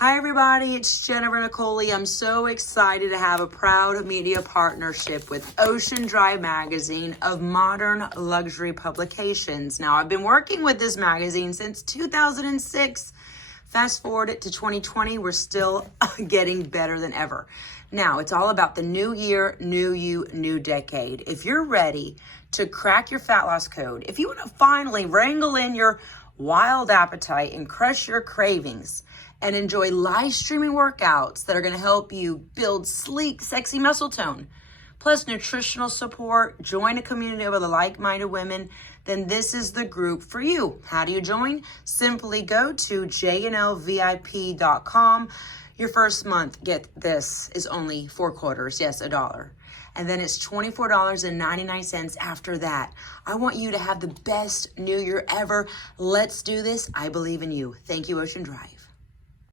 Hi everybody, it's Jennifer Nicole Lee. I'm so excited to have a proud media partnership with Ocean Drive magazine of modern luxury publications. Now, I've been working with this magazine since 2006. Fast forward it to 2020, we're still getting better than ever. Now, it's all about the new year, new you, new decade. If you're ready to crack your fat loss code, if you want to finally wrangle in your wild appetite and crush your cravings, and enjoy live streaming workouts that are going to help you build sleek, sexy muscle tone, plus nutritional support, join a community of other like-minded women, then this is the group for you. How do you join? Simply go to jnlvip.com. Your first month, get this, is only 4 quarters, yes, $1. And then it's $24.99 after that. I want you to have the best new year ever. Let's do this. I believe in you. Thank you, Ocean Drive.